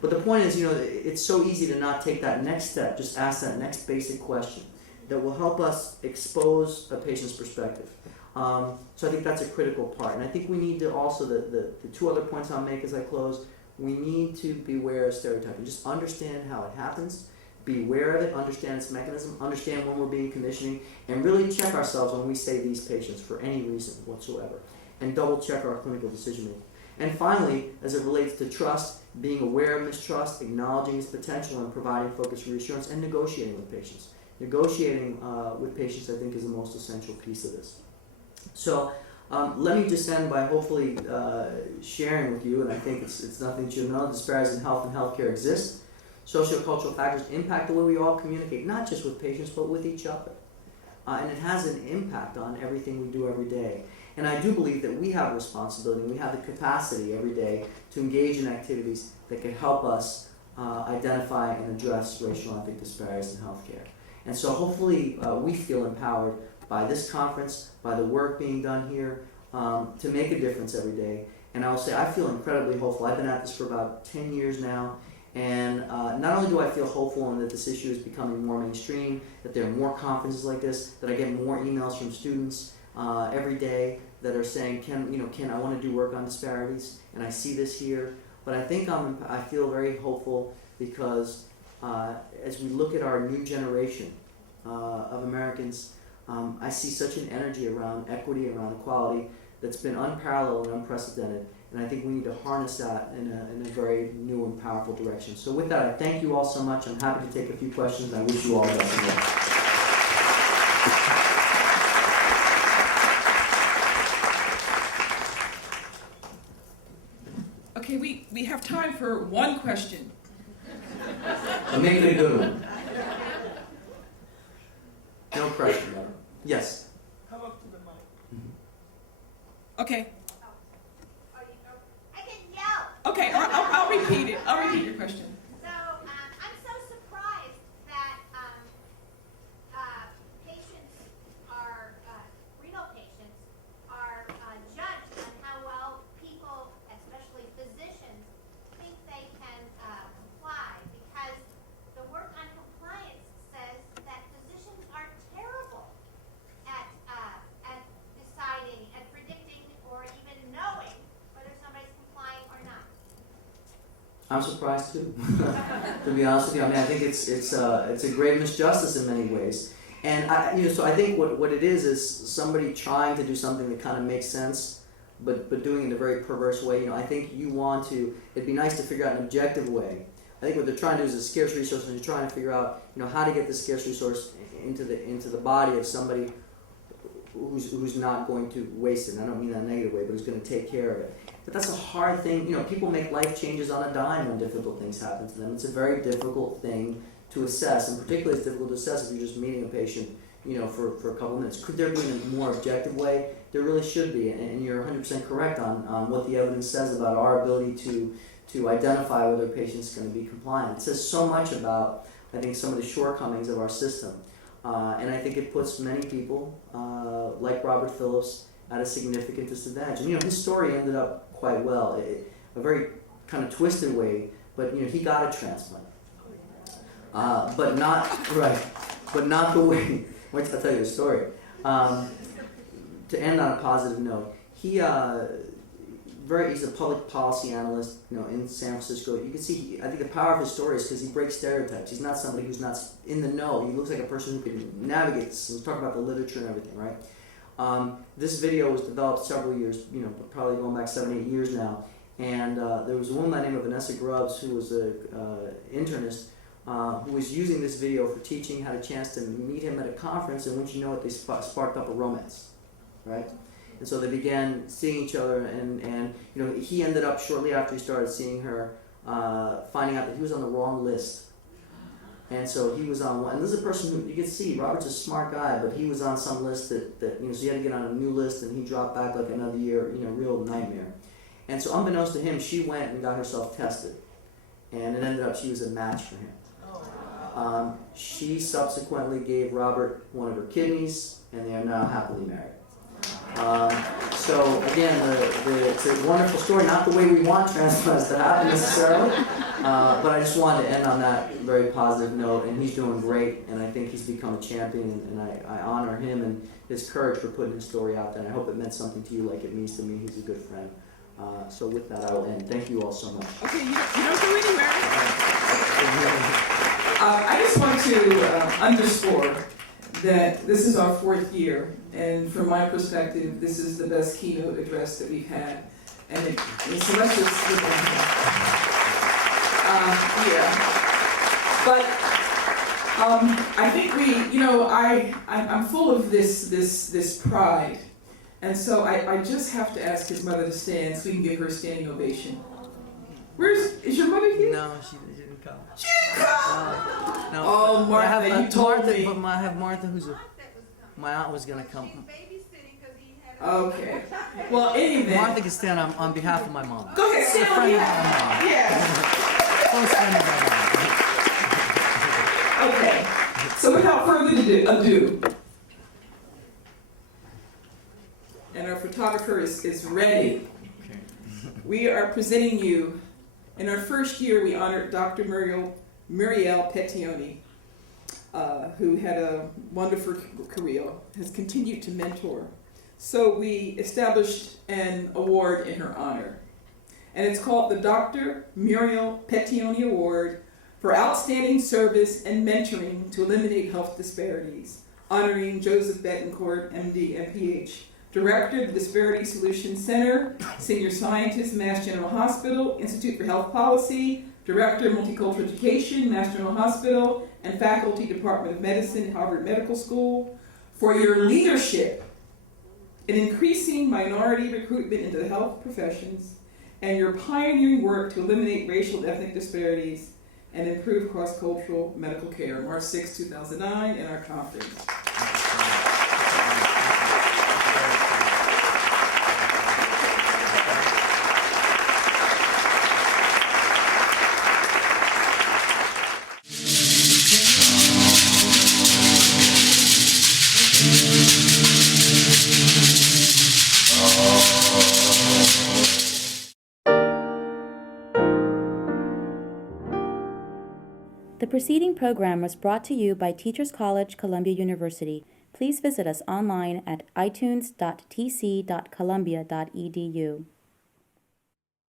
But the point is, you know, it's so easy to not take that next step, just ask that next basic question that will help us expose a patient's perspective. So I think that's a critical part. And I think we need to also, the two other points I'll make as I close, we need to beware of stereotyping. Just understand how it happens, be aware of it, understand its mechanism, understand when we're being conditioning, and really check ourselves when we say these patients for any reason whatsoever, and double check our clinical decision making. And finally, as it relates to trust, being aware of mistrust, acknowledging its potential, and providing focused reassurance, and negotiating with patients. Negotiating with patients, I think, is the most essential piece of this. So let me just end by hopefully sharing with you, and I think it's nothing that you know, disparities in health and healthcare exist. Sociocultural factors impact the way we all communicate, not just with patients, but with each other. And it has an impact on everything we do every day. And I do believe that we have a responsibility, we have the capacity every day to engage in activities that can help us identify and address racial and ethnic disparities in healthcare. And so hopefully we feel empowered by this conference, by the work being done here, to make a difference every day. And I will say I feel incredibly hopeful. I've been at this for about 10 years now. And not only do I feel hopeful and that this issue is becoming more mainstream, that there are more conferences like this, that I get more emails from students every day that are saying, Ken, I want to do work on disparities, and I see this here. But I think I feel very hopeful because as we look at our new generation of Americans, I see such an energy around equity, around equality, that's been unparalleled and unprecedented. And I think we need to harness that in a very new and powerful direction. So with that, I thank you all so much. I'm happy to take a few questions, and I wish you all the best of luck. Okay, we have time for one question. But make it a good one. No pressure, madam. Yes. Come up to the mic. Okay. I can yell. Okay, I'll repeat it. I'll repeat your question. So I'm so surprised that renal patients are judged on how well people, especially physicians, think they can comply, because the work on compliance says that physicians are terrible at deciding, at predicting, or even knowing whether somebody's complying or not. I'm surprised too, to be honest with you. I mean, I think it's a grave misjustice in many ways. And so I think what it is somebody trying to do something that kind of makes sense, but doing it in a very perverse way. I think it'd be nice to figure out an objective way. I think what they're trying to do is a scarce resource, and you're trying to figure out, how to get this scarce resource into the body of somebody who's not going to waste it. And I don't mean that in a negative way, but who's going to take care of it. But that's a hard thing. You know, people make life changes on a dime when difficult things happen to them. It's a very difficult thing to assess, and particularly it's difficult to assess if you're just meeting a patient, you know, for a couple of minutes. Could there be a more objective way? There really should be, and you're 100% correct on what the evidence says about our ability to identify whether a patient's going to be compliant. It says so much about, I think, some of the shortcomings of our system. And I think it puts many people, like Robert Phillips, at a significant disadvantage. And, you know, his story ended up quite well, a very kind of twisted way, but, you know, he got a transplant. But not, right, but not the way, wait till I tell you the story. To end on a positive note, he's a public policy analyst, you know, in San Francisco. You can see, I think the power of his story is because he breaks stereotypes. He's not somebody who's not in the know. He looks like a person who can navigate this. We'll talk about the literature and everything, right? This video was developed several years, you know, probably going back 7, 8 years now. And there was a woman by the name of Vanessa Grubbs who was an internist who was using this video for teaching, had a chance to meet him at a conference, and wouldn't you know it, they sparked up a romance, right? And so they began seeing each other, and you know, he ended up shortly after he started seeing her, finding out that he was on the wrong list. And so he was on one, and this is a person who, you can see, Robert's a smart guy, but he was on some list that you know, so he had to get on a new list, and he dropped back like another year, you know, real nightmare. And so unbeknownst to him, she went and got herself tested, and it ended up she was a match for him. She subsequently gave Robert one of her kidneys, and they are now happily married. So again, it's a wonderful story, not the way we want transplants to happen necessarily, but I just wanted to end on that very positive note, and he's doing great, and I think he's become a champion, and I honor him and his courage for putting his story out there, and I hope it meant something to you like it means to me. He's a good friend. So with that, I will end. Thank you all so much. Okay, you don't go anywhere. I just want to underscore that this is our 4th year, and from my perspective, this is the best keynote address that we've had. And so let's just look at yeah. But I think I'm full of this pride, and so I just have to ask his mother to stand so we can give her a standing ovation. Is your mother here? No, she didn't come. She didn't come. No, Oh, Martha, you told me. But I have Martha, my aunt was going to come. Okay. Well, anyway. Martha can stand on behalf of my mom. Go ahead, stand on behalf. Yes. Close friend of my mom. Okay. So without further ado, and our photographer is ready. Okay. We are presenting you. In our first year, we honored Dr. Muriel Pettioni, who had a wonderful career, has continued to mentor. So we established an award in her honor. And it's called the Dr. Muriel Pettioni Award for Outstanding Service and Mentoring to Eliminate Health Disparities, honoring Joseph Betancourt, MD, MPH, Director of the Disparity Solutions Center, Senior Scientist, Mass General Hospital, Institute for Health Policy, Director of Multicultural Education, Mass General Hospital, and Faculty, Department of Medicine, Harvard Medical School, for your leadership in increasing minority recruitment into the health professions, and your pioneering work to eliminate racial and ethnic disparities and improve cross-cultural medical care. March 6, 2009, in our conference. The preceding program was brought to you by Teachers College, Columbia University. Please visit us online at itunes.tc.columbia.edu.